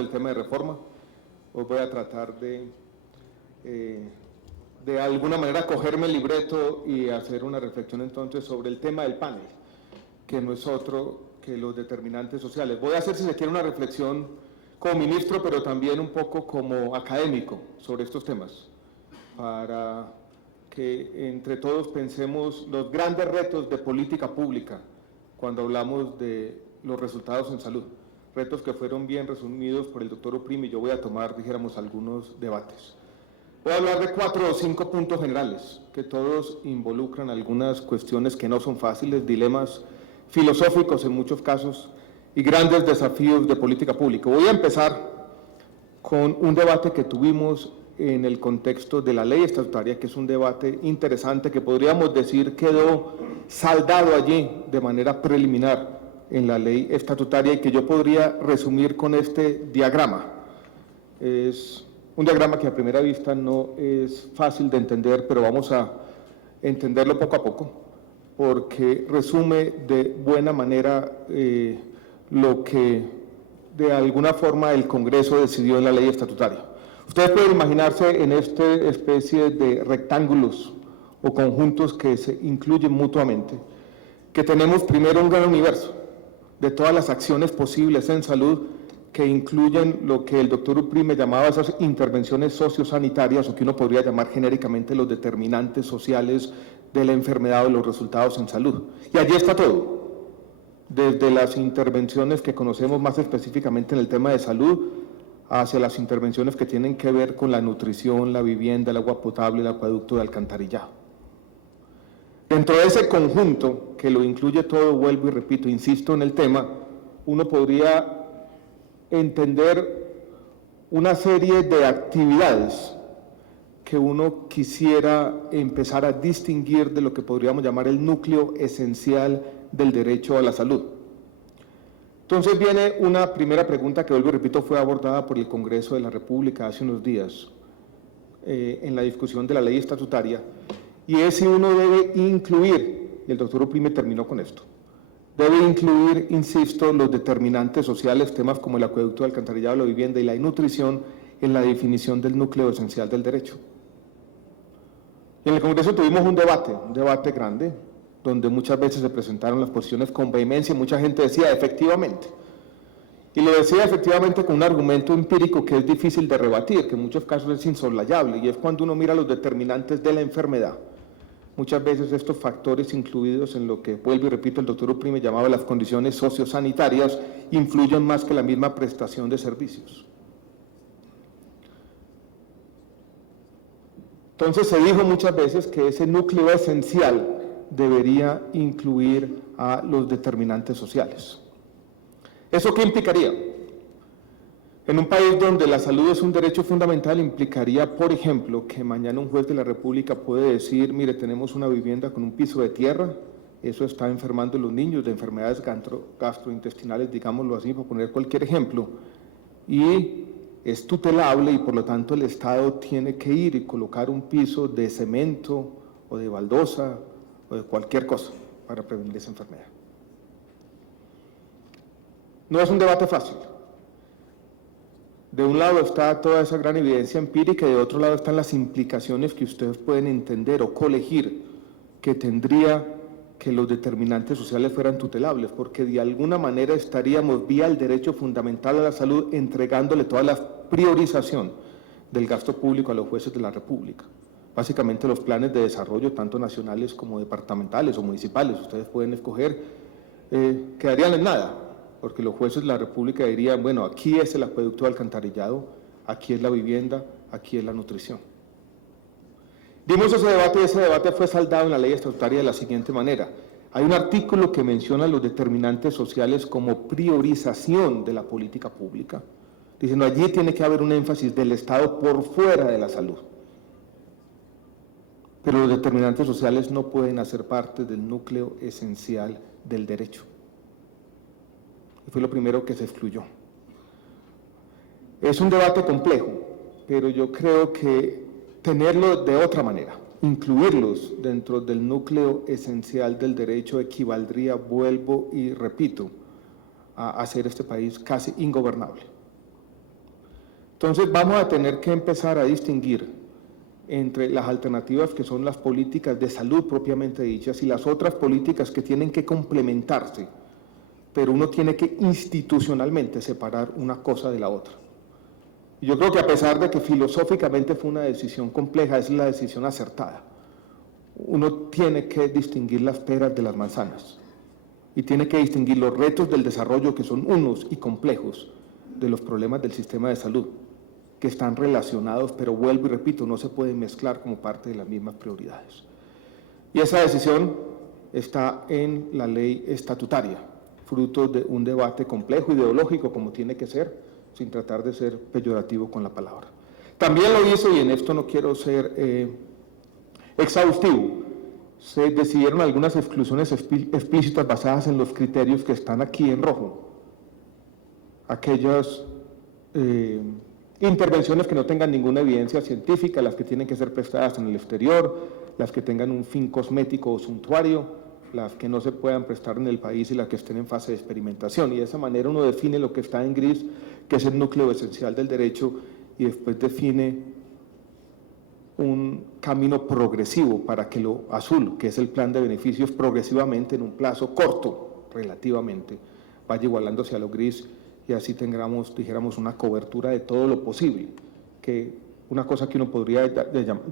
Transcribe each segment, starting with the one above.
sobre el tema de reforma. Hoy voy a tratar de alguna manera cogerme el libreto y hacer una reflexión entonces sobre el tema del panel, que no es otro que los determinantes sociales. Voy a hacer, si se quiere, una reflexión como ministro, pero también un poco como académico sobre estos temas, para que entre todos pensemos los grandes retos de política pública cuando hablamos de los resultados en salud, retos que fueron bien resumidos por el doctor Uprime, y yo voy a tomar, dijéramos, algunos debates. Voy a hablar de 4 o 5 puntos generales, que todos involucran algunas cuestiones que no son fáciles, dilemas filosóficos en muchos casos y grandes desafíos de política pública. Voy a empezar con un debate que tuvimos en el contexto de la ley estatutaria, que es un debate interesante que podríamos decir quedó saldado allí de manera preliminar en la ley estatutaria y que yo podría resumir con este diagrama. Es un diagrama que a primera vista no es fácil de entender, pero vamos a entenderlo poco a poco, porque resume de buena manera lo que de alguna forma el Congreso decidió en la ley estatutaria. Ustedes pueden imaginarse en esta especie de rectángulos o conjuntos que se incluyen mutuamente, que tenemos primero un gran universo de todas las acciones posibles en salud que incluyen lo que el doctor Uprime llamaba esas intervenciones sociosanitarias, o que uno podría llamar genéricamente los determinantes sociales de la enfermedad o los resultados en salud. Y allí está todo, desde las intervenciones que conocemos más específicamente en el tema de salud, hacia las intervenciones que tienen que ver con la nutrición, la vivienda, el agua potable, el acueducto de alcantarillado. Dentro de ese conjunto, que lo incluye todo, vuelvo y repito, insisto en el tema, uno podría entender una serie de actividades que uno quisiera empezar a distinguir de lo que podríamos llamar el núcleo esencial del derecho a la salud. Entonces viene una primera pregunta que, vuelvo y repito, fue abordada por el Congreso de la República hace unos días en la discusión de la ley estatutaria, y es si uno debe incluir, y el doctor Uprime terminó con esto, debe incluir, insisto, los determinantes sociales, temas como el acueducto de alcantarillado, la vivienda y la nutrición, en la definición del núcleo esencial del derecho. Y en el Congreso tuvimos un debate grande, donde muchas veces se presentaron las posiciones con vehemencia, mucha gente decía efectivamente, y lo decía efectivamente con un argumento empírico que es difícil de rebatir, que en muchos casos es insoslayable, y es cuando uno mira los determinantes de la enfermedad. Muchas veces estos factores incluidos en lo que, vuelvo y repito, el doctor Uprime llamaba las condiciones sociosanitarias, influyen más que la misma prestación de servicios. Entonces se dijo muchas veces que ese núcleo esencial debería incluir a los determinantes sociales. ¿Eso qué implicaría? En un país donde la salud es un derecho fundamental, implicaría, por ejemplo, que mañana un juez de la República puede decir, mire, tenemos una vivienda con un piso de tierra, eso está enfermando a los niños de enfermedades gastrointestinales, digámoslo así, por poner cualquier ejemplo, y es tutelable y por lo tanto el Estado tiene que ir y colocar un piso de cemento o de baldosa o de cualquier cosa para prevenir esa enfermedad. No es un debate fácil. De un lado está toda esa gran evidencia empírica y de otro lado están las implicaciones que ustedes pueden entender o colegir que tendría que los determinantes sociales fueran tutelables, porque de alguna manera estaríamos vía el derecho fundamental a la salud entregándole toda la priorización del gasto público a los jueces de la República. Básicamente los planes de desarrollo, tanto nacionales como departamentales o municipales, ustedes pueden escoger, quedarían en nada, porque los jueces de la República dirían, bueno, aquí es el acueducto de alcantarillado, aquí es la vivienda, aquí es la nutrición. Dimos ese debate y ese debate fue saldado en la ley estatutaria de la siguiente manera. Hay un artículo que menciona los determinantes sociales como priorización de la política pública, diciendo allí tiene que haber un énfasis del Estado por fuera de la salud. Pero los determinantes sociales no pueden hacer parte del núcleo esencial del derecho. Y fue lo primero que se excluyó. Es un debate complejo, pero yo creo que tenerlo de otra manera, incluirlos dentro del núcleo esencial del derecho equivaldría, vuelvo y repito, a hacer este país casi ingobernable. Entonces vamos a tener que empezar a distinguir entre las alternativas que son las políticas de salud propiamente dichas y las otras políticas que tienen que complementarse, pero uno tiene que institucionalmente separar una cosa de la otra. Y yo creo que a pesar de que filosóficamente fue una decisión compleja, es la decisión acertada. Uno tiene que distinguir las peras de las manzanas y tiene que distinguir los retos del desarrollo, que son unos y complejos, de los problemas del sistema de salud, que están relacionados, pero vuelvo y repito, no se pueden mezclar como parte de las mismas prioridades. Y esa decisión está en la ley estatutaria, fruto de un debate complejo, ideológico, como tiene que ser, sin tratar de ser peyorativo con la palabra. También lo hizo, y en esto no quiero ser exhaustivo, se decidieron algunas exclusiones explícitas basadas en los criterios que están aquí en rojo. Aquellas intervenciones que no tengan ninguna evidencia científica, las que tienen que ser prestadas en el exterior, las que tengan un fin cosmético o suntuario, las que no se puedan prestar en el país y las que estén en fase de experimentación. Y de esa manera uno define lo que está en gris, que es el núcleo esencial del derecho, y después define un camino progresivo para que lo azul, que es el plan de beneficios, progresivamente en un plazo corto, relativamente, vaya igualándose a lo gris y así tengamos, dijéramos, una cobertura de todo lo posible, que una cosa que uno podría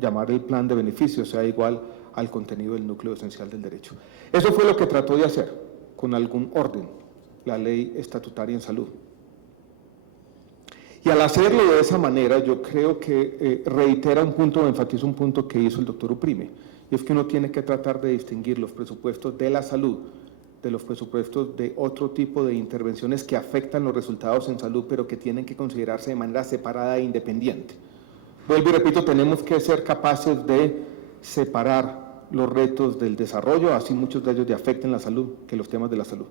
llamar el plan de beneficios sea igual al contenido del núcleo esencial del derecho. Eso fue lo que trató de hacer, con algún orden, la ley estatutaria en salud. Y al hacerlo de esa manera, yo creo que reitera un punto, enfatiza un punto que hizo el doctor Uprime, y es que uno tiene que tratar de distinguir los presupuestos de la salud de los presupuestos de otro tipo de intervenciones que afectan los resultados en salud, pero que tienen que considerarse de manera separada e independiente. Vuelvo y repito, tenemos que ser capaces de separar los retos del desarrollo, así muchos de ellos afecten la salud, que los temas de la salud.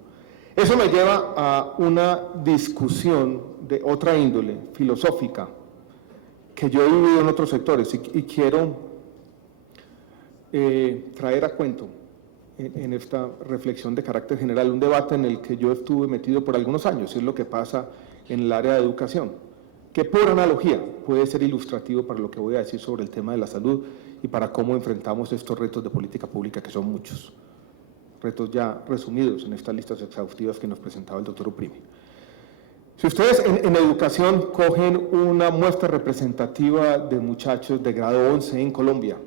Eso me lleva a una discusión de otra índole, filosófica, que yo he vivido en otros sectores y quiero traer a cuento en esta reflexión de carácter general, un debate en el que yo estuve metido por algunos años, es lo que pasa en el área de educación, que por analogía puede ser ilustrativo para lo que voy a decir sobre el tema de la salud y para cómo enfrentamos estos retos de política pública, que son muchos, retos ya resumidos en estas listas exhaustivas que nos presentaba el doctor Uprime. Si ustedes en educación cogen una muestra representativa de muchachos de grado 11 en Colombia,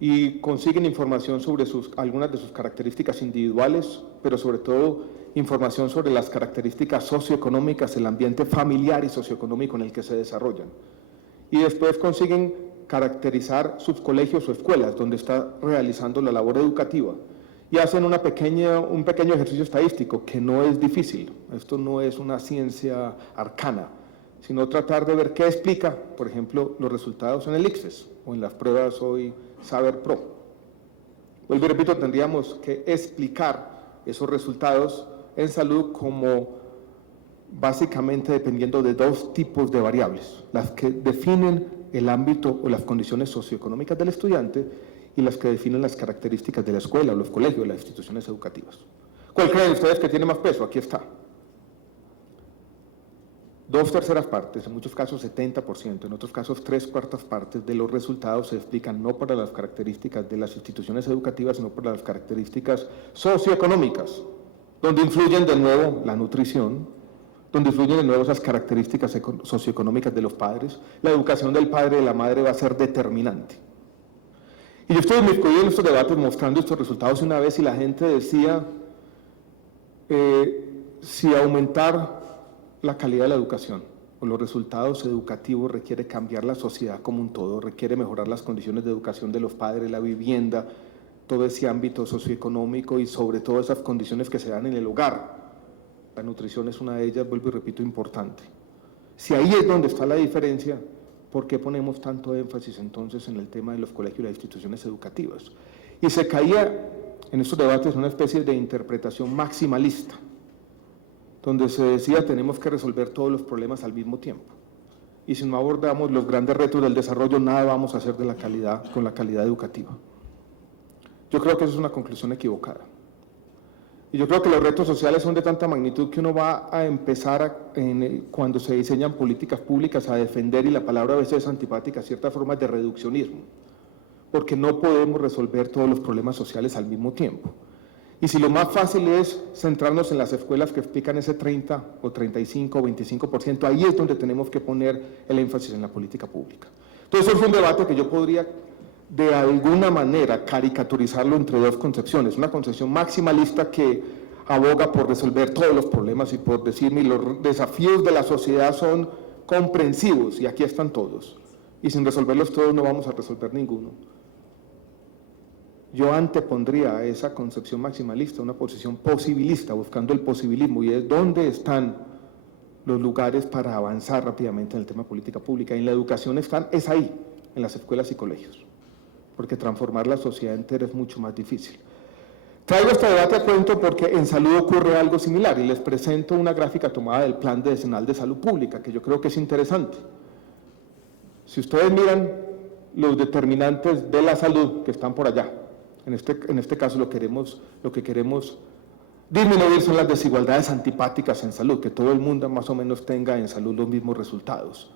y consiguen información sobre algunas de sus características individuales, pero sobre todo información sobre las características socioeconómicas, el ambiente familiar y socioeconómico en el que se desarrollan. Y después consiguen caracterizar sus colegios o escuelas donde está realizando la labor educativa y hacen un pequeño ejercicio estadístico que no es difícil. Esto no es una ciencia arcana, sino tratar de ver qué explica, por ejemplo, los resultados en el ICFES o en las pruebas hoy Saber Pro. Vuelvo y repito, tendríamos que explicar esos resultados en salud como básicamente dependiendo de dos tipos de variables, las que definen el ámbito o las condiciones socioeconómicas del estudiante y las que definen las características de la escuela, o los colegios, las instituciones educativas. ¿Cuál creen ustedes que tiene más peso? Aquí está. 2/3 partes, en muchos casos 70%, en otros casos 3/4 partes de los resultados se explican no por las características de las instituciones educativas, sino por las características socioeconómicas, donde influyen de nuevo la nutrición, donde influyen de nuevo esas características socioeconómicas de los padres. La educación del padre y de la madre va a ser determinante. Y yo estuve inmiscuido en estos debates mostrando estos resultados una vez y la gente decía si aumentar la calidad de la educación o los resultados educativos requiere cambiar la sociedad como un todo, requiere mejorar las condiciones de educación de los padres, la vivienda, todo ese ámbito socioeconómico y sobre todo esas condiciones que se dan en el hogar. La nutrición es una de ellas, vuelvo y repito, importante. Si ahí es donde está la diferencia, ¿por qué ponemos tanto énfasis entonces en el tema de los colegios y las instituciones educativas? Y se caía en estos debates una especie de interpretación maximalista, donde se decía tenemos que resolver todos los problemas al mismo tiempo. Y si no abordamos los grandes retos del desarrollo, nada vamos a hacer de la calidad, con la calidad educativa. Yo creo que esa es una conclusión equivocada. Y yo creo que los retos sociales son de tanta magnitud que uno va a empezar cuando se diseñan políticas públicas a defender, y la palabra a veces es antipática, ciertas formas de reduccionismo, porque no podemos resolver todos los problemas sociales al mismo tiempo. Y si lo más fácil es centrarnos en las escuelas que explican ese 30 o 35 o 25%, ahí es donde tenemos que poner el énfasis en la política pública. Entonces, eso fue un debate que yo podría, de alguna manera, caricaturizarlo entre dos concepciones. Una concepción maximalista que aboga por resolver todos los problemas y por decirme los desafíos de la sociedad son comprensivos y aquí están todos. Y sin resolverlos todos no vamos a resolver ninguno. Yo antepondría a esa concepción maximalista una posición posibilista, buscando el posibilismo, y es dónde están los lugares para avanzar rápidamente en el tema de política pública. Y en la educación es ahí, en las escuelas y colegios, porque transformar la sociedad entera es mucho más difícil. Traigo este debate a cuento porque en salud ocurre algo similar, y les presento una gráfica tomada del Plan Decenal de Salud Pública, que yo creo que es interesante. Si ustedes miran los determinantes de la salud que están por allá, en este caso lo que queremos disminuir son las desigualdades antipáticas en salud, que todo el mundo más o menos tenga en salud los mismos resultados,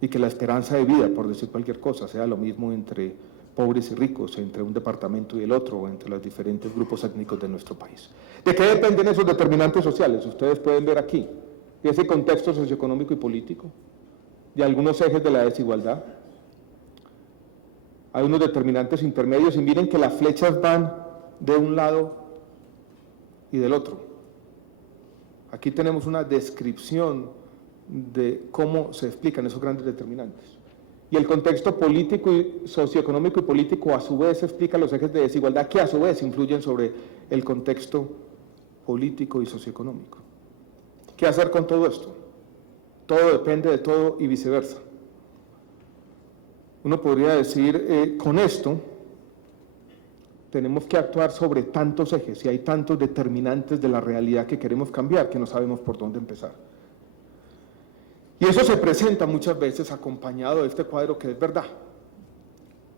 y que la esperanza de vida, por decir cualquier cosa, sea lo mismo entre pobres y ricos, entre un departamento y el otro, o entre los diferentes grupos étnicos de nuestro país. ¿De qué dependen esos determinantes sociales? Ustedes pueden ver aquí, de ese contexto socioeconómico y político, de algunos ejes de la desigualdad. Hay unos determinantes intermedios, y miren que las flechas van de un lado y del otro. Aquí tenemos una descripción de cómo se explican esos grandes determinantes. Y el contexto político y socioeconómico y político a su vez explica los ejes de desigualdad que a su vez influyen sobre el contexto político y socioeconómico. ¿Qué hacer con todo esto? Todo depende de todo y viceversa. Uno podría decir, con esto tenemos que actuar sobre tantos ejes y hay tantos determinantes de la realidad que queremos cambiar que no sabemos por dónde empezar. Y eso se presenta muchas veces acompañado de este cuadro que es verdad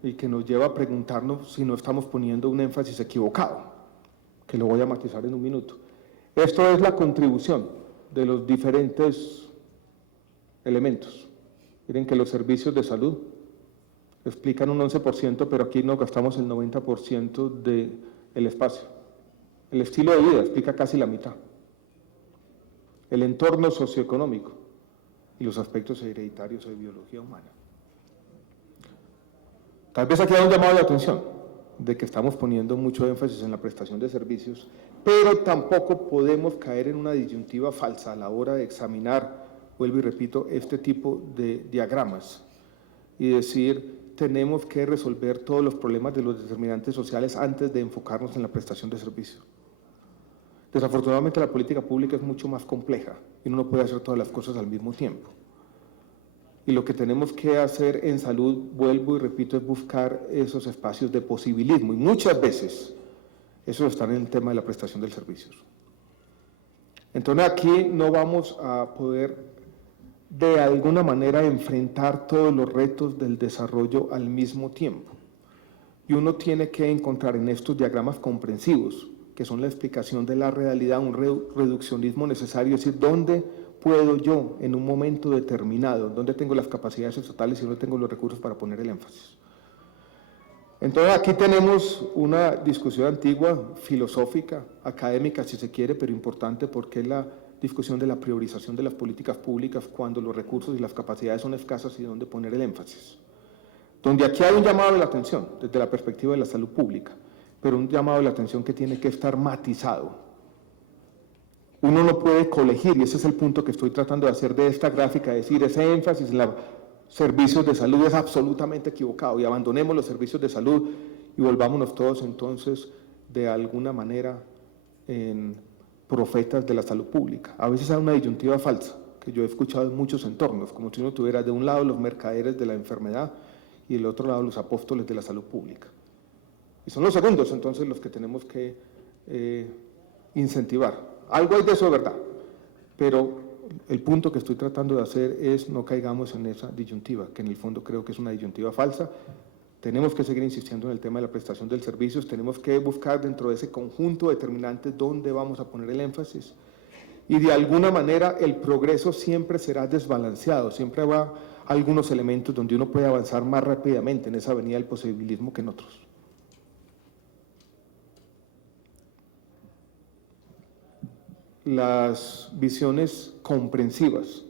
y que nos lleva a preguntarnos si no estamos poniendo un énfasis equivocado, que lo voy a matizar en un minuto. Esto es la contribución de los diferentes elementos. Miren que los servicios de salud explican un 11%, pero aquí nos gastamos el 90% del espacio. El estilo de vida explica casi la mitad. El entorno socioeconómico y los aspectos hereditarios de biología humana. Tal vez aquí hay un llamado de atención de que estamos poniendo mucho énfasis en la prestación de servicios, pero tampoco podemos caer en una disyuntiva falsa a la hora de examinar, vuelvo y repito, este tipo de diagramas y decir, tenemos que resolver todos los problemas de los determinantes sociales antes de enfocarnos en la prestación de servicios. Desafortunadamente la política pública es mucho más compleja y uno no puede hacer todas las cosas al mismo tiempo. Y lo que tenemos que hacer en salud, vuelvo y repito, es buscar esos espacios de posibilismo, y muchas veces eso está en el tema de la prestación de servicios. Entonces aquí no vamos a poder de alguna manera enfrentar todos los retos del desarrollo al mismo tiempo. Y uno tiene que encontrar en estos diagramas comprensivos, que son la explicación de la realidad, un reduccionismo necesario, es decir, ¿dónde puedo yo en un momento determinado, dónde tengo las capacidades estatales y dónde tengo los recursos para poner el énfasis? Entonces aquí tenemos una discusión antigua, filosófica, académica si se quiere, pero importante porque es la discusión de la priorización de las políticas públicas cuando los recursos y las capacidades son escasas y dónde poner el énfasis. Donde aquí hay un llamado de la atención desde la perspectiva de la salud pública, pero un llamado de la atención que tiene que estar matizado. Uno no puede colegir, y ese es el punto que estoy tratando de hacer de esta gráfica, es decir, ese énfasis en los servicios de salud es absolutamente equivocado y abandonemos los servicios de salud y volvámonos todos entonces de alguna manera en profetas de la salud pública. A veces hay una disyuntiva falsa que yo he escuchado en muchos entornos, como si uno tuviera de un lado los mercaderes de la enfermedad y del otro lado los apóstoles de la salud pública. Y son los segundos entonces los que tenemos que incentivar. Algo hay de eso de verdad, pero el punto que estoy tratando de hacer es no caigamos en esa disyuntiva, que en el fondo creo que es una disyuntiva falsa, Tenemos que seguir insistiendo en el tema de la prestación de servicios, tenemos que buscar dentro de ese conjunto de determinantes dónde vamos a poner el énfasis. Y de alguna manera el progreso siempre será desbalanceado, siempre habrá algunos elementos donde uno puede avanzar más rápidamente en esa avenida del posibilismo que en otros. Las visiones comprensivas,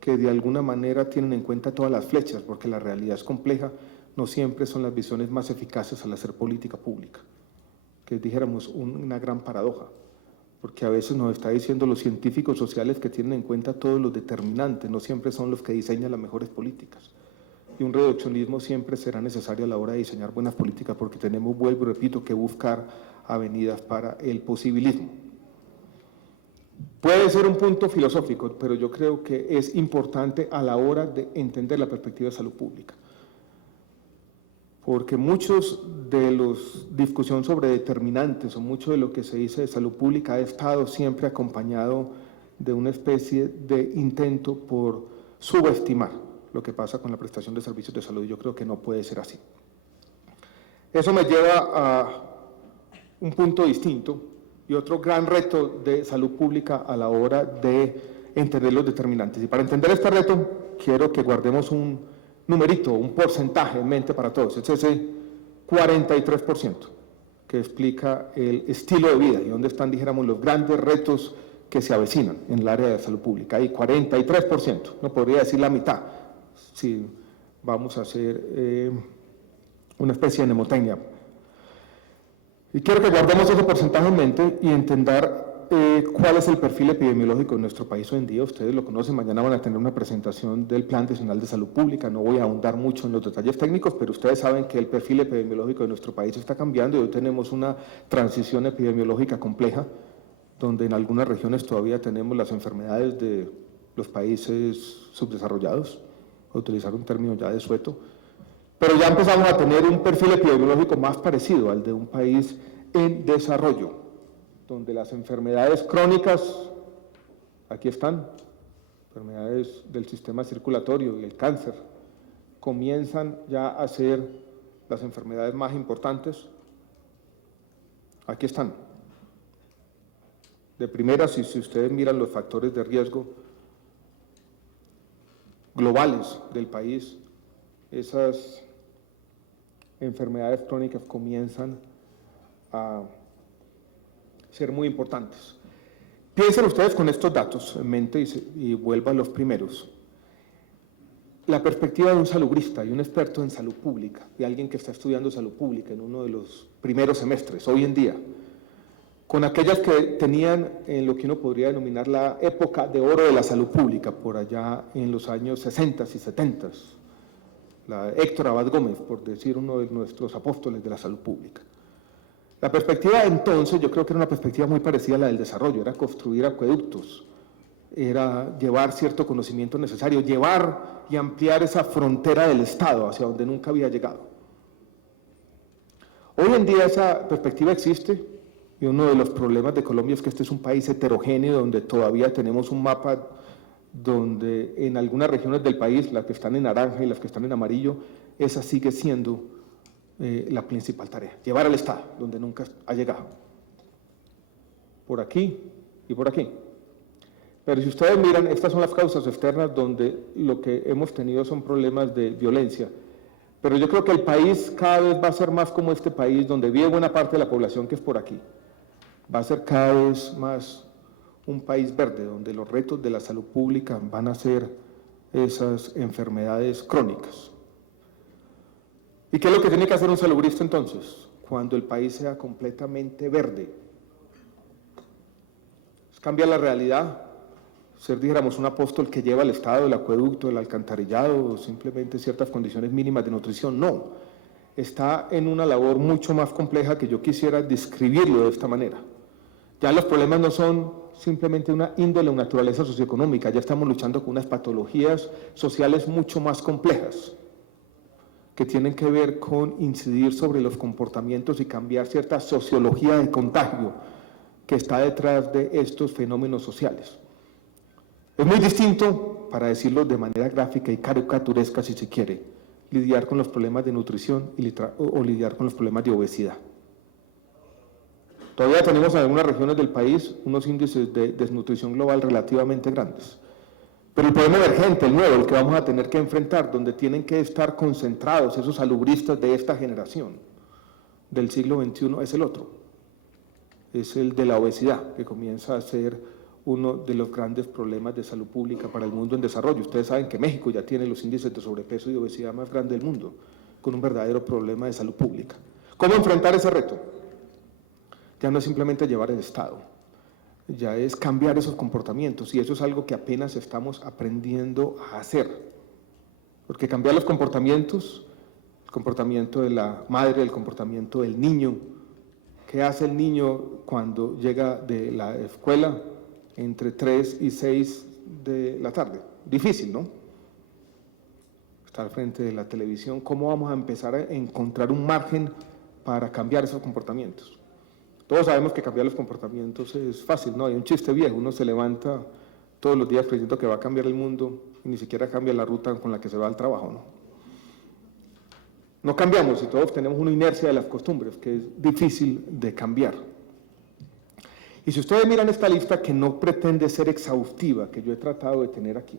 que de alguna manera tienen en cuenta todas las flechas, porque la realidad es compleja, no siempre son las visiones más eficaces al hacer política pública, que dijéramos una gran paradoja, porque a veces nos está diciendo los científicos sociales que tienen en cuenta todos los determinantes, no siempre son los que diseñan las mejores políticas. Y un reduccionismo siempre será necesario a la hora de diseñar buenas políticas, porque tenemos, vuelvo y repito, que buscar avenidas para el posibilismo. Puede ser un punto filosófico, pero yo creo que es importante a la hora de entender la perspectiva de salud pública. Porque muchos de los discusión sobre determinantes o mucho de lo que se dice de salud pública ha estado siempre acompañado de una especie de intento por subestimar lo que pasa con la prestación de servicios de salud. Yo creo que no puede ser así. Eso me lleva a un punto distinto y otro gran reto de salud pública a la hora de entender los determinantes. Y para entender este reto, quiero que guardemos un numerito, un porcentaje en mente para todos. Es ese 43% que explica el estilo de vida y dónde están, dijéramos, los grandes retos que se avecinan en el área de salud pública. Hay 43%, no podría decir la mitad, si vamos a hacer una especie de mnemotecnia. Y quiero que guardemos ese porcentaje en mente y entender cuál es el perfil epidemiológico de nuestro país hoy en día. Ustedes lo conocen, mañana van a tener una presentación del Plan Nacional de Salud Pública. No voy a ahondar mucho en los detalles técnicos, pero ustedes saben que el perfil epidemiológico de nuestro país está cambiando y hoy tenemos una transición epidemiológica compleja, donde en algunas regiones todavía tenemos las enfermedades de los países subdesarrollados, a utilizar un término ya desueto, pero ya empezamos a tener un perfil epidemiológico más parecido al de un país en desarrollo, donde las enfermedades crónicas, aquí están, enfermedades del sistema circulatorio y el cáncer, comienzan ya a ser las enfermedades más importantes. Aquí están. De primera, si ustedes miran los factores de riesgo globales del país, esas enfermedades crónicas comienzan a ser muy importantes. Piensen ustedes con estos datos en mente y vuelvan los primeros. La perspectiva de un salubrista y un experto en salud pública, y alguien que está estudiando salud pública en uno de los primeros semestres, hoy en día, con aquellas que tenían en lo que uno podría denominar la época de oro de la salud pública, por allá en los años 60 y 70, la Héctor Abad Gómez, por decir uno de nuestros apóstoles de la salud pública. La perspectiva entonces, yo creo que era una perspectiva muy parecida a la del desarrollo, era construir acueductos, era llevar cierto conocimiento necesario, llevar y ampliar esa frontera del Estado hacia donde nunca había llegado. Hoy en día esa perspectiva existe y uno de los problemas de Colombia es que este es un país heterogéneo donde todavía tenemos un mapa donde en algunas regiones del país, las que están en naranja y las que están en amarillo, esa sigue siendo la principal tarea, llevar al Estado donde nunca ha llegado, por aquí y por aquí. Pero si ustedes miran, estas son las causas externas donde lo que hemos tenido son problemas de violencia, pero yo creo que el país cada vez va a ser más como este país donde vive buena parte de la población que es por aquí, va a ser cada vez más un país verde, donde los retos de la salud pública van a ser esas enfermedades crónicas. ¿Y qué es lo que tiene que hacer un salubrista entonces? Cuando el país sea completamente verde. Es cambiar la realidad, ser, dijéramos, un apóstol que lleva el Estado, el acueducto, el alcantarillado, o simplemente ciertas condiciones mínimas de nutrición. No, está en una labor mucho más compleja que yo quisiera describirlo de esta manera. Ya los problemas no son simplemente una índole o naturaleza socioeconómica, ya estamos luchando con unas patologías sociales mucho más complejas, que tienen que ver con incidir sobre los comportamientos y cambiar cierta sociología de contagio que está detrás de estos fenómenos sociales. Es muy distinto, para decirlo de manera gráfica y caricaturesca si se quiere, lidiar con los problemas de nutrición o lidiar con los problemas de obesidad. Todavía tenemos en algunas regiones del país unos índices de desnutrición global relativamente grandes. Pero el problema emergente, el nuevo, el que vamos a tener que enfrentar, donde tienen que estar concentrados esos salubristas de esta generación del siglo XXI, es el otro. Es el de la obesidad, que comienza a ser uno de los grandes problemas de salud pública para el mundo en desarrollo. Ustedes saben que México ya tiene los índices de sobrepeso y obesidad más grandes del mundo, con un verdadero problema de salud pública. ¿Cómo enfrentar ese reto? Ya no es simplemente llevar el Estado, ya es cambiar esos comportamientos, y eso es algo que apenas estamos aprendiendo a hacer. Porque cambiar los comportamientos, el comportamiento de la madre, el comportamiento del niño. ¿Qué hace el niño cuando llega de la escuela entre 3 y 6 de la tarde? Difícil, ¿no? Está al frente de la televisión. ¿Cómo vamos a empezar a encontrar un margen para cambiar esos comportamientos? Todos sabemos que cambiar los comportamientos es fácil, ¿no? Hay un chiste viejo, uno se levanta todos los días creyendo que va a cambiar el mundo y ni siquiera cambia la ruta con la que se va al trabajo, ¿no? No cambiamos y todos tenemos una inercia de las costumbres que es difícil de cambiar. Y si ustedes miran esta lista, que no pretende ser exhaustiva, que yo he tratado de tener aquí,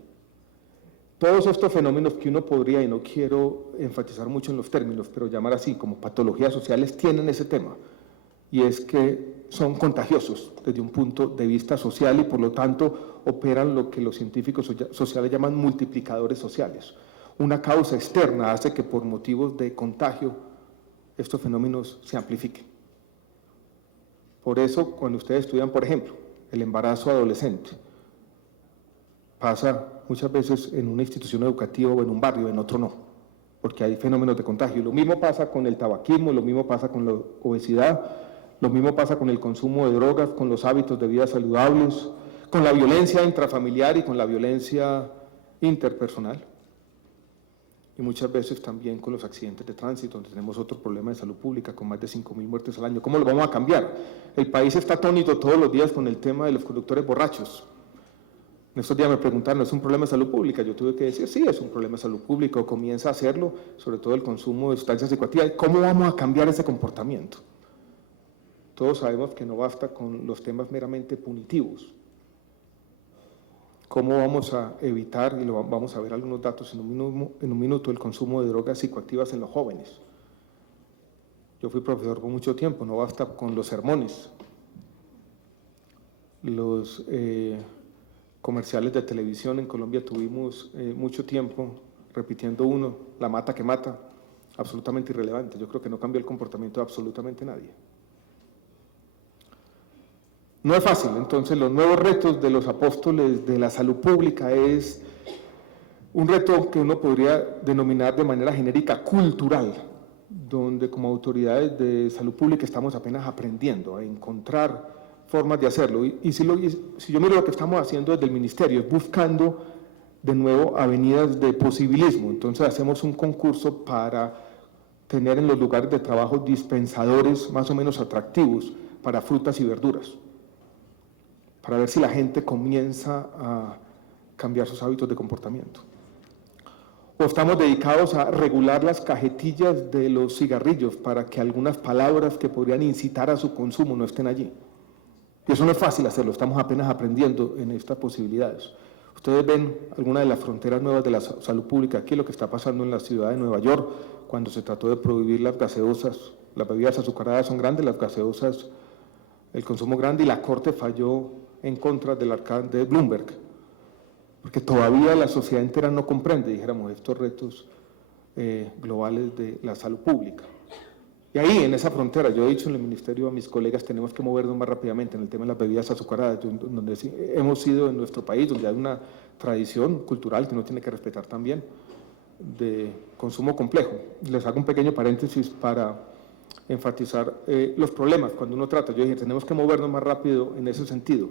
todos estos fenómenos que uno podría, y no quiero enfatizar mucho en los términos, pero llamar así como patologías sociales, tienen ese tema. Y es que son contagiosos desde un punto de vista social y por lo tanto operan lo que los científicos sociales llaman multiplicadores sociales. Una causa externa hace que por motivos de contagio estos fenómenos se amplifiquen. Por eso, cuando ustedes estudian, por ejemplo, el embarazo adolescente, pasa muchas veces en una institución educativa o en un barrio, en otro no, porque hay fenómenos de contagio. Lo mismo pasa con el tabaquismo, lo mismo pasa con la obesidad, lo mismo pasa con el consumo de drogas, con los hábitos de vida saludables, con la violencia intrafamiliar y con la violencia interpersonal. Y muchas veces también con los accidentes de tránsito, donde tenemos otro problema de salud pública con más de 5.000 muertes al año. ¿Cómo lo vamos a cambiar? El país está atónito todos los días con el tema de los conductores borrachos. En estos días me preguntaron, ¿es un problema de salud pública? Yo tuve que decir, sí, es un problema de salud pública, o comienza a hacerlo, sobre todo el consumo de sustancias psicoactivas. ¿Cómo vamos a cambiar ese comportamiento? Todos sabemos que no basta con los temas meramente punitivos. ¿Cómo vamos a evitar, y vamos a ver algunos datos en un minuto, el consumo de drogas psicoactivas en los jóvenes? Yo fui profesor por mucho tiempo, no basta con los sermones. Los comerciales de televisión en Colombia tuvimos mucho tiempo repitiendo uno, la mata que mata, absolutamente irrelevante. Yo creo que no cambió el comportamiento de absolutamente nadie. No es fácil, entonces los nuevos retos de los apóstoles de la salud pública es un reto que uno podría denominar de manera genérica cultural, donde como autoridades de salud pública estamos apenas aprendiendo a encontrar formas de hacerlo. Y si yo miro lo que estamos haciendo desde el ministerio, es buscando de nuevo avenidas de posibilismo. Entonces hacemos un concurso para tener en los lugares de trabajo dispensadores más o menos atractivos para frutas y verduras, para ver si la gente comienza a cambiar sus hábitos de comportamiento. O estamos dedicados a regular las cajetillas de los cigarrillos para que algunas palabras que podrían incitar a su consumo no estén allí. Y eso no es fácil hacerlo, estamos apenas aprendiendo en estas posibilidades. Ustedes ven algunas de las fronteras nuevas de la salud pública, aquí lo que está pasando en la ciudad de Nueva York, cuando se trató de prohibir las gaseosas, las bebidas azucaradas son grandes, las gaseosas, el consumo grande, y la Corte falló en contra del alcalde de Bloomberg, porque todavía la sociedad entera no comprende, dijéramos, estos retos globales de la salud pública. Y ahí, en esa frontera, yo he dicho en el ministerio a mis colegas, tenemos que movernos más rápidamente en el tema de las bebidas azucaradas, donde hemos sido en nuestro país, donde hay una tradición cultural que uno tiene que respetar también, de consumo complejo. Les hago un pequeño paréntesis para enfatizar los problemas cuando uno trata. Yo dije, tenemos que movernos más rápido en ese sentido.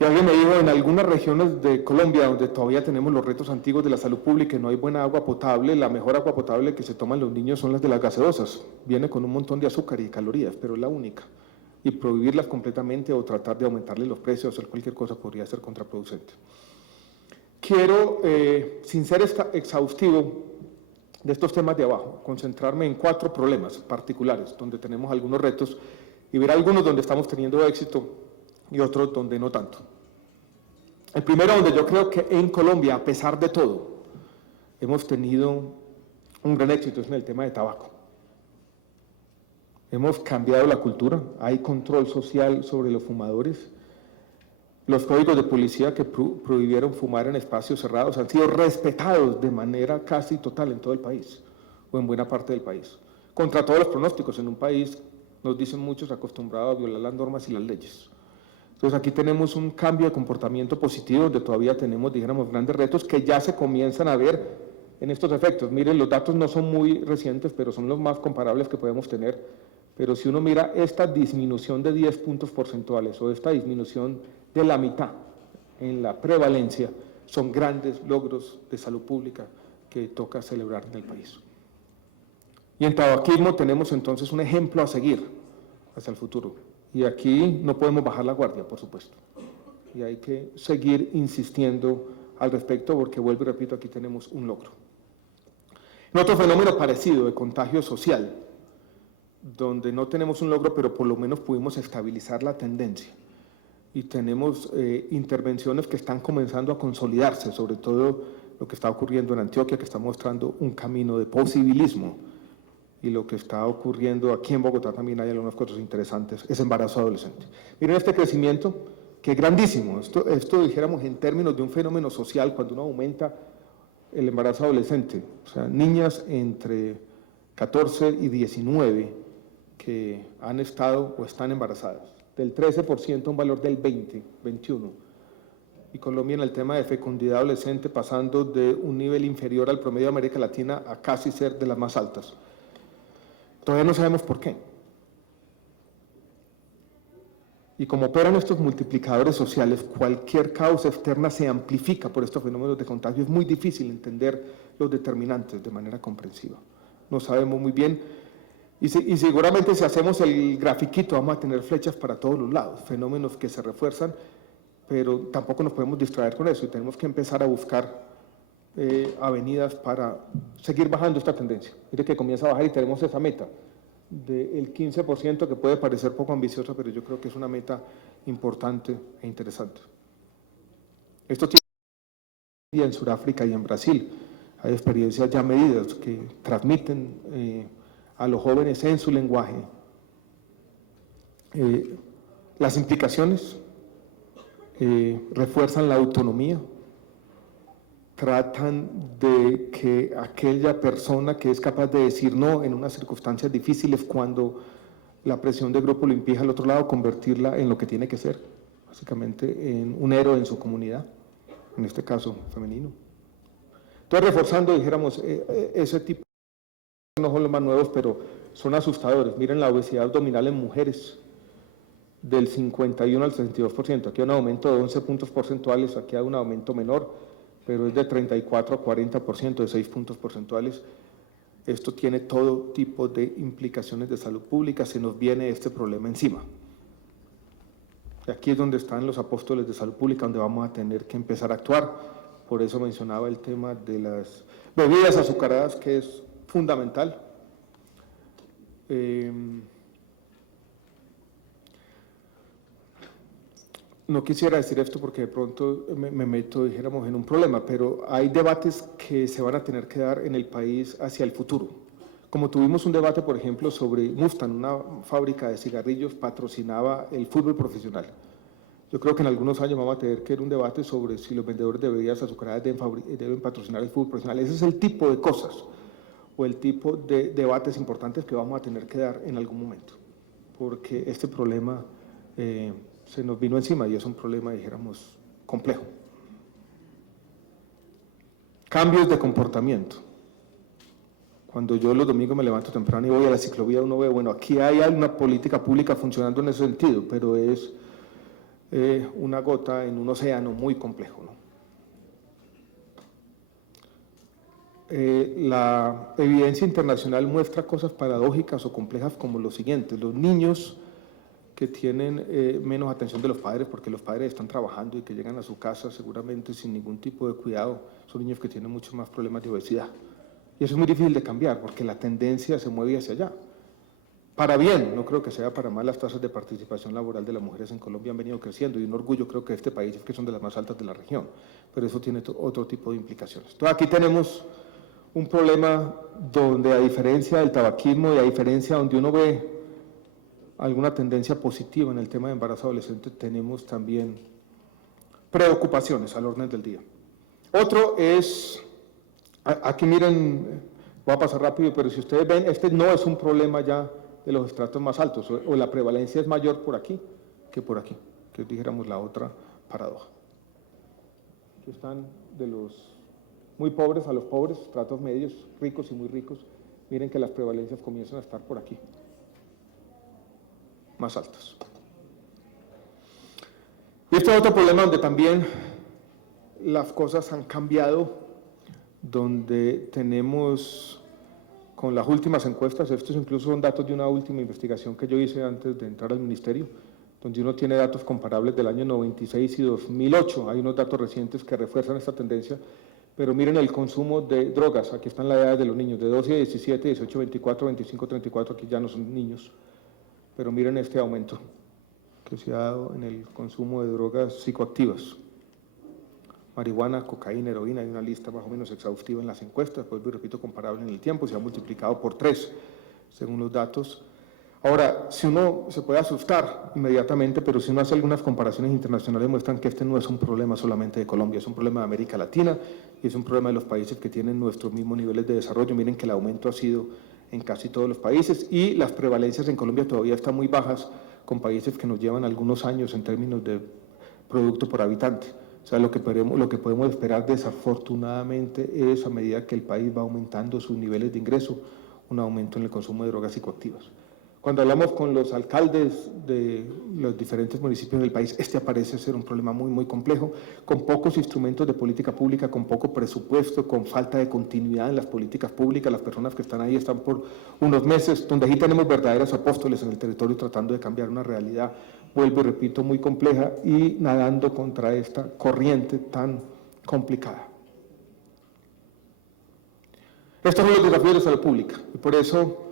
Y alguien me dijo, en algunas regiones de Colombia, donde todavía tenemos los retos antiguos de la salud pública y no hay buena agua potable, la mejor agua potable que se toman los niños son las de las gaseosas. Viene con un montón de azúcar y calorías, pero es la única. Y prohibirlas completamente o tratar de aumentarle los precios o hacer cualquier cosa podría ser contraproducente. Quiero, sin ser exhaustivo, de estos temas de abajo, concentrarme en 4 problemas particulares, donde tenemos algunos retos, y ver algunos donde estamos teniendo éxito y otros donde no tanto. El primero, donde yo creo que en Colombia, a pesar de todo, hemos tenido un gran éxito, es en el tema de tabaco. Hemos cambiado la cultura, hay control social sobre los fumadores. Los códigos de policía que prohibieron fumar en espacios cerrados han sido respetados de manera casi total en todo el país, o en buena parte del país. Contra todos los pronósticos, en un país, nos dicen muchos, acostumbrados a violar las normas y las leyes. Entonces aquí tenemos un cambio de comportamiento positivo, donde todavía tenemos, dijéramos, grandes retos que ya se comienzan a ver en estos efectos. Miren, los datos no son muy recientes, pero son los más comparables que podemos tener. Pero si uno mira esta disminución de 10 puntos porcentuales o esta disminución de la mitad en la prevalencia, son grandes logros de salud pública que toca celebrar en el país. Y en tabaquismo tenemos entonces un ejemplo a seguir hacia el futuro. Y aquí no podemos bajar la guardia, por supuesto. Y hay que seguir insistiendo al respecto porque, vuelvo y repito, aquí tenemos un logro. En otro fenómeno parecido de contagio social, donde no tenemos un logro, pero por lo menos pudimos estabilizar la tendencia. Y tenemos intervenciones que están comenzando a consolidarse, sobre todo lo que está ocurriendo en Antioquia, que está mostrando un camino de posibilismo, y lo que está ocurriendo aquí en Bogotá también hay algunas cosas interesantes, es embarazo adolescente. Miren este crecimiento, que es grandísimo. Esto dijéramos en términos de un fenómeno social, cuando uno aumenta el embarazo adolescente, o sea, niñas entre 14 y 19 que han estado o están embarazadas, del 13% a un valor del 20, 21. Y Colombia en el tema de fecundidad adolescente pasando de un nivel inferior al promedio de América Latina a casi ser de las más altas. Todavía no sabemos por qué. Y como operan estos multiplicadores sociales, cualquier causa externa se amplifica por estos fenómenos de contagio. Es muy difícil entender los determinantes de manera comprensiva. No sabemos muy bien. Y seguramente si hacemos el grafiquito vamos a tener flechas para todos los lados, fenómenos que se refuerzan, pero tampoco nos podemos distraer con eso y tenemos que empezar a buscar avenidas para seguir bajando esta tendencia. Mire que comienza a bajar y tenemos esa meta del 15%, que puede parecer poco ambiciosa, pero yo creo que es una meta importante e interesante. Esto tiene en Sudáfrica y en Brasil. Hay experiencias ya medidas que transmiten a los jóvenes en su lenguaje las implicaciones, refuerzan la autonomía, tratan de que aquella persona que es capaz de decir no en unas circunstancias difíciles cuando la presión de grupo lo impide al otro lado, convertirla en lo que tiene que ser, básicamente en un héroe en su comunidad, en este caso femenino. Entonces, reforzando, dijéramos, ese tipo no son los más nuevos, pero son asustadores. Miren la obesidad abdominal en mujeres, del 51 al 62%. Aquí hay un aumento de 11 puntos porcentuales, aquí hay un aumento menor, pero es de 34 a 40%, de 6 puntos porcentuales. Esto tiene todo tipo de implicaciones de salud pública, se nos viene este problema encima. Y aquí es donde están los apóstoles de salud pública, donde vamos a tener que empezar a actuar. Por eso mencionaba el tema de las bebidas azucaradas, que es fundamental. No quisiera decir esto porque de pronto me meto, dijéramos, en un problema, pero hay debates que se van a tener que dar en el país hacia el futuro. Como tuvimos un debate, por ejemplo, sobre Mustang, una fábrica de cigarrillos patrocinaba el fútbol profesional. Yo creo que en algunos años vamos a tener que ir un debate sobre si los vendedores de bebidas azucaradas deben patrocinar el fútbol profesional. Ese es el tipo de cosas o el tipo de debates importantes que vamos a tener que dar en algún momento, porque este problema se nos vino encima y es un problema, dijéramos, complejo. Cambios de comportamiento. Cuando yo los domingos me levanto temprano y voy a la ciclovía, uno ve, bueno, aquí hay una política pública funcionando en ese sentido, pero es una gota en un océano muy complejo, ¿no? La evidencia internacional muestra cosas paradójicas o complejas como lo siguiente: los niños que tienen menos atención de los padres porque los padres están trabajando y que llegan a su casa seguramente sin ningún tipo de cuidado, son niños que tienen muchos más problemas de obesidad. Y eso es muy difícil de cambiar, porque la tendencia se mueve hacia allá. Para bien, no creo que sea para mal, las tasas de participación laboral de las mujeres en Colombia han venido creciendo, y un orgullo creo que este país es que son de las más altas de la región, pero eso tiene otro tipo de implicaciones. Entonces aquí tenemos un problema donde, a diferencia del tabaquismo y a diferencia donde uno ve alguna tendencia positiva en el tema de embarazo adolescente, tenemos también preocupaciones al orden del día. Otro es, aquí miren, voy a pasar rápido, pero si ustedes ven, este no es un problema ya de los estratos más altos, o la prevalencia es mayor por aquí que por aquí, que dijéramos la otra paradoja. Aquí están de los muy pobres a los pobres, estratos medios, ricos y muy ricos. Miren que las prevalencias comienzan a estar por aquí, más altas. Y este es otro problema donde también las cosas han cambiado, donde tenemos con las últimas encuestas, estos incluso son datos de una última investigación que yo hice antes de entrar al ministerio, donde uno tiene datos comparables del año 96 y 2008, hay unos datos recientes que refuerzan esta tendencia, pero miren el consumo de drogas, aquí están las edades de los niños, de 12 a 17, 18 a 24, 25 a 34, aquí ya no son niños, pero miren este aumento que se ha dado en el consumo de drogas psicoactivas. Marihuana, cocaína, heroína, hay una lista más o menos exhaustiva en las encuestas, pues repito, comparable en el tiempo, se ha multiplicado por 3, según los datos. Ahora, si uno se puede asustar inmediatamente, pero si uno hace algunas comparaciones internacionales, muestran que este no es un problema solamente de Colombia, es un problema de América Latina y es un problema de los países que tienen nuestros mismos niveles de desarrollo. Miren que el aumento ha sido en casi todos los países y las prevalencias en Colombia todavía están muy bajas con países que nos llevan algunos años en términos de producto por habitante. O sea, lo que podemos esperar desafortunadamente es, a medida que el país va aumentando sus niveles de ingreso, un aumento en el consumo de drogas psicoactivas. Cuando hablamos con los alcaldes de los diferentes municipios del país, este parece ser un problema muy, muy complejo, con pocos instrumentos de política pública, con poco presupuesto, con falta de continuidad en las políticas públicas. Las personas que están ahí están por unos meses, donde aquí tenemos verdaderos apóstoles en el territorio tratando de cambiar una realidad, vuelvo y repito, muy compleja y nadando contra esta corriente tan complicada. Estos son los desafíos de salud pública y por eso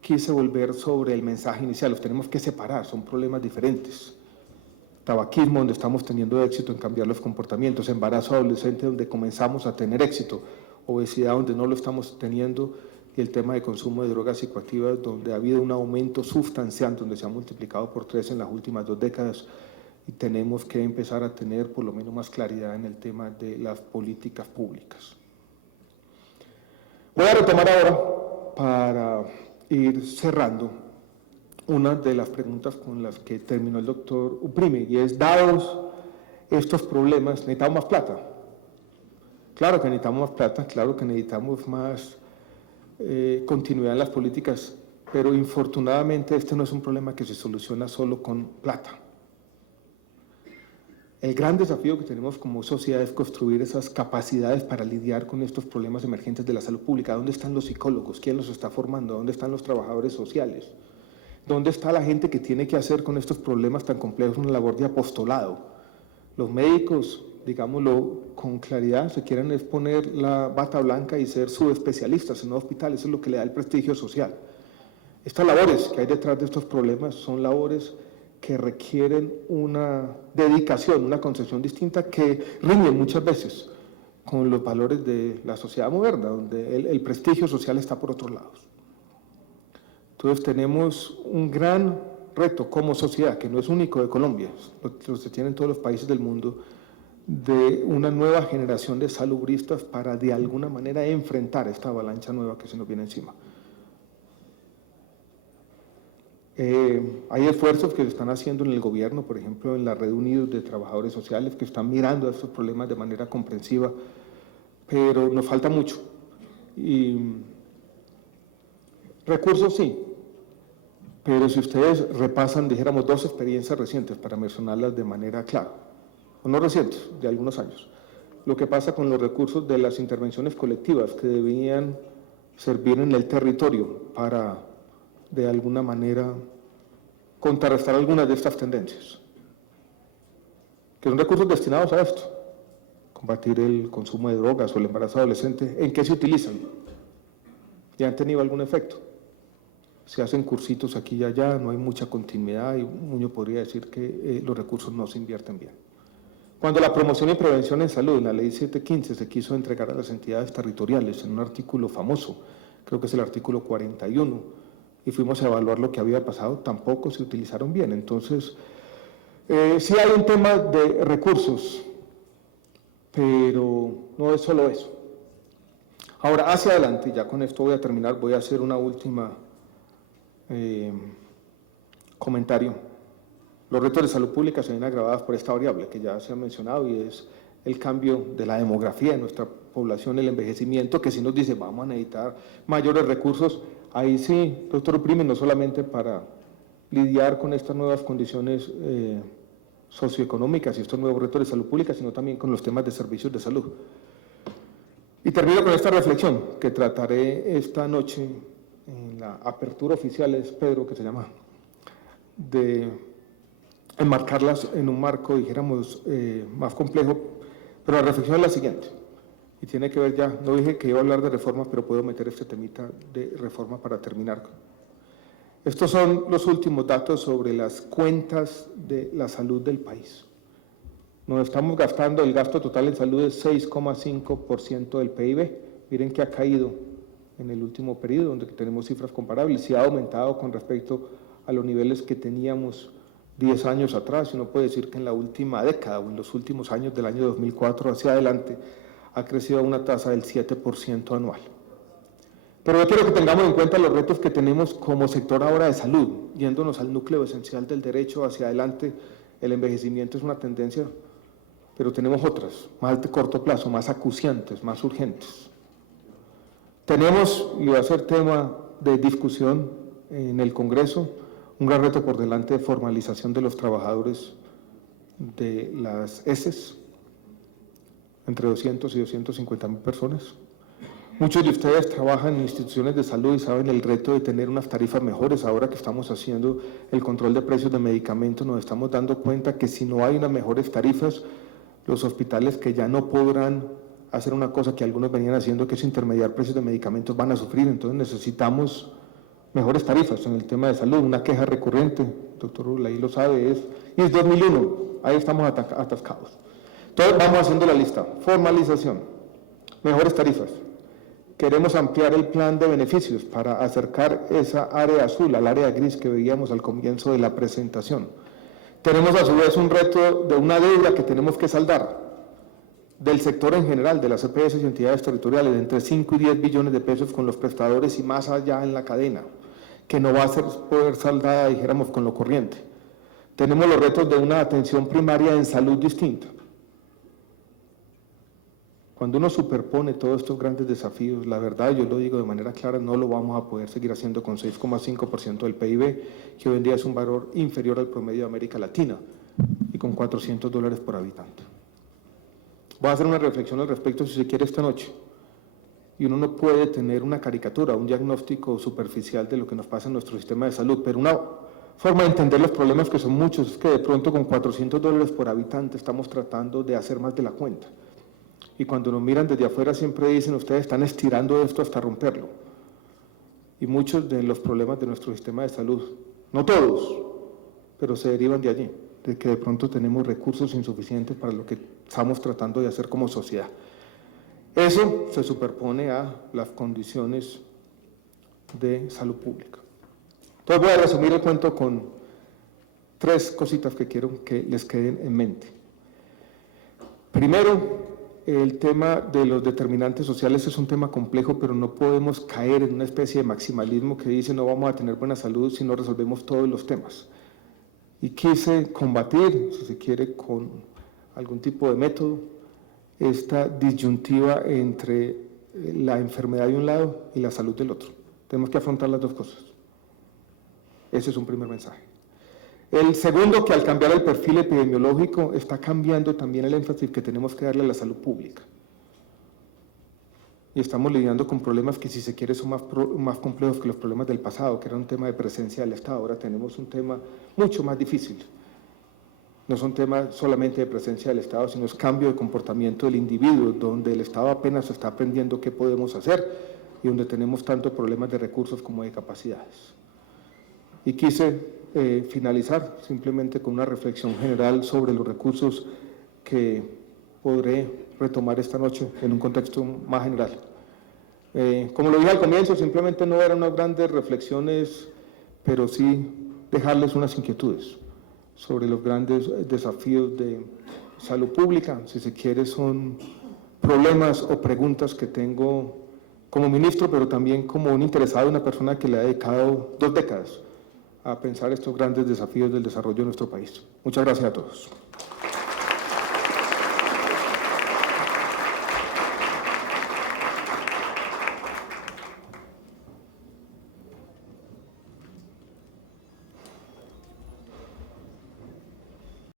quise volver sobre el mensaje inicial. Los tenemos que separar, son problemas diferentes. Tabaquismo, donde estamos teniendo éxito en cambiar los comportamientos; embarazo adolescente, donde comenzamos a tener éxito; obesidad, donde no lo estamos teniendo; y el tema de consumo de drogas psicoactivas, donde ha habido un aumento sustancial, donde se ha multiplicado por 3 en las últimas 2 décadas, y tenemos que empezar a tener por lo menos más claridad en el tema de las políticas públicas. Voy a retomar ahora, para ir cerrando, una de las preguntas con las que terminó el doctor Uprime, y es, dados estos problemas, ¿necesitamos más plata? Claro que necesitamos más plata, claro que necesitamos más continuidad en las políticas, pero infortunadamente este no es un problema que se soluciona solo con plata. El gran desafío que tenemos como sociedad es construir esas capacidades para lidiar con estos problemas emergentes de la salud pública. ¿Dónde están los psicólogos? ¿Quién los está formando? ¿Dónde están los trabajadores sociales? ¿Dónde está la gente que tiene que hacer con estos problemas tan complejos una labor de apostolado? Los médicos, digámoslo con claridad, se quieren es poner la bata blanca y ser subespecialistas en un hospital. Eso es lo que le da el prestigio social. Estas labores que hay detrás de estos problemas son labores que requieren una dedicación, una concepción distinta, que riñen muchas veces con los valores de la sociedad moderna, donde el prestigio social está por otros lados. Entonces tenemos un gran reto como sociedad, que no es único de Colombia, lo se tiene en todos los países del mundo, de una nueva generación de salubristas para de alguna manera enfrentar esta avalancha nueva que se nos viene encima. Hay esfuerzos que se están haciendo en el gobierno, por ejemplo, en la Red Unidos de Trabajadores Sociales, que están mirando a estos problemas de manera comprensiva, pero nos falta mucho. Y recursos sí, pero si ustedes repasan, dijéramos, 2 experiencias recientes, para mencionarlas de manera clara, o no recientes, de algunos años, lo que pasa con los recursos de las intervenciones colectivas que debían servir en el territorio para, de alguna manera, contrarrestar algunas de estas tendencias, que son recursos destinados a esto, combatir el consumo de drogas o el embarazo adolescente. ¿En qué se utilizan? y han tenido algún efecto. Se hacen cursitos aquí y allá, no hay mucha continuidad y uno podría decir que los recursos no se invierten bien. Cuando la promoción y prevención en salud, en la ley 715, se quiso entregar a las entidades territoriales en un artículo famoso, creo que es el artículo 41, y fuimos a evaluar lo que había pasado, tampoco se utilizaron bien. Entonces, sí hay un tema de recursos, pero no es solo eso. Ahora, hacia adelante, ya con esto voy a terminar, voy a hacer una última comentario. Los retos de salud pública se ven agravados por esta variable que ya se ha mencionado y es el cambio de la demografía de nuestra población, el envejecimiento, que sí nos dice vamos a necesitar mayores recursos. Ahí sí, doctor Prime, no solamente para lidiar con estas nuevas condiciones socioeconómicas y estos nuevos retos de salud pública, sino también con los temas de servicios de salud. Y termino con esta reflexión que trataré esta noche en la apertura oficial, es Pedro, que se llama, de enmarcarlas en un marco, dijéramos, más complejo, pero la reflexión es la siguiente, y tiene que ver ya, no dije que iba a hablar de reformas, pero puedo meter este temita de reforma para terminar. Estos son los últimos datos sobre las cuentas de la salud del país. Nos estamos gastando, el gasto total en salud es 6,5% del PIB, miren que ha caído en el último periodo, donde tenemos cifras comparables, y ha aumentado con respecto a los niveles que teníamos 10 años atrás, y uno puede decir que en la última década o en los últimos años del año 2004 hacia adelante ha crecido a una tasa del 7% anual. Pero yo quiero que tengamos en cuenta los retos que tenemos como sector ahora de salud, yéndonos al núcleo esencial del derecho hacia adelante. El envejecimiento es una tendencia, pero tenemos otras, más de corto plazo, más acuciantes, más urgentes. Tenemos, y va a ser tema de discusión en el Congreso, un gran reto por delante de formalización de los trabajadores de las ESES, entre 200 y 250.000 personas. Muchos de ustedes trabajan en instituciones de salud y saben el reto de tener unas tarifas mejores. Ahora que estamos haciendo el control de precios de medicamentos, nos estamos dando cuenta que si no hay unas mejores tarifas, los hospitales que ya no podrán hacer una cosa que algunos venían haciendo, que es intermediar precios de medicamentos, van a sufrir. Entonces necesitamos mejores tarifas en el tema de salud. Una queja recurrente, doctor Ulay lo sabe, es 2001, ahí estamos atascados. Entonces vamos haciendo la lista: formalización, mejores tarifas. Queremos ampliar el plan de beneficios para acercar esa área azul al área gris que veíamos al comienzo de la presentación. Tenemos a su vez un reto de una deuda que tenemos que saldar del sector en general, de las EPS y entidades territoriales, de entre 5 y 10 billones de pesos con los prestadores y más allá en la cadena, que no va a poder saldada, dijéramos, con lo corriente. Tenemos los retos de una atención primaria en salud distinta. Cuando uno superpone todos estos grandes desafíos, la verdad, yo lo digo de manera clara, no lo vamos a poder seguir haciendo con 6,5% del PIB, que hoy en día es un valor inferior al promedio de América Latina, y con $400 por habitante. Voy a hacer una reflexión al respecto, si se quiere, esta noche. Y uno no puede tener una caricatura, un diagnóstico superficial de lo que nos pasa en nuestro sistema de salud, pero una forma de entender los problemas, que son muchos, es que de pronto con $400 por habitante estamos tratando de hacer más de la cuenta. Y cuando nos miran desde afuera siempre dicen, ustedes están estirando esto hasta romperlo. Y muchos de los problemas de nuestro sistema de salud, no todos, pero se derivan de allí, de que de pronto tenemos recursos insuficientes para lo que estamos tratando de hacer como sociedad. Eso se superpone a las condiciones de salud pública. Entonces voy a resumir el cuento con 3 cositas que quiero que les queden en mente. Primero, el tema de los determinantes sociales es un tema complejo, pero no podemos caer en una especie de maximalismo que dice no vamos a tener buena salud si no resolvemos todos los temas. Y quise combatir, si se quiere, con algún tipo de método, esta disyuntiva entre la enfermedad de un lado y la salud del otro. Tenemos que afrontar las dos cosas. Ese es un primer mensaje. El segundo, que al cambiar el perfil epidemiológico está cambiando también el énfasis que tenemos que darle a la salud pública. Y estamos lidiando con problemas que, si se quiere, son más complejos que los problemas del pasado, que era un tema de presencia del Estado. Ahora tenemos un tema mucho más difícil. No son temas solamente de presencia del Estado, sino es cambio de comportamiento del individuo, donde el Estado apenas está aprendiendo qué podemos hacer, y donde tenemos tanto problemas de recursos como de capacidades. Y quise finalizar simplemente con una reflexión general sobre los recursos que podré retomar esta noche en un contexto más general. Como lo dije al comienzo, simplemente no eran unas grandes reflexiones, pero sí dejarles unas inquietudes sobre los grandes desafíos de salud pública, si se quiere, son problemas o preguntas que tengo como ministro, pero también como un interesado, una persona que le ha dedicado 2 décadas a pensar estos grandes desafíos del desarrollo de nuestro país. Muchas gracias a todos.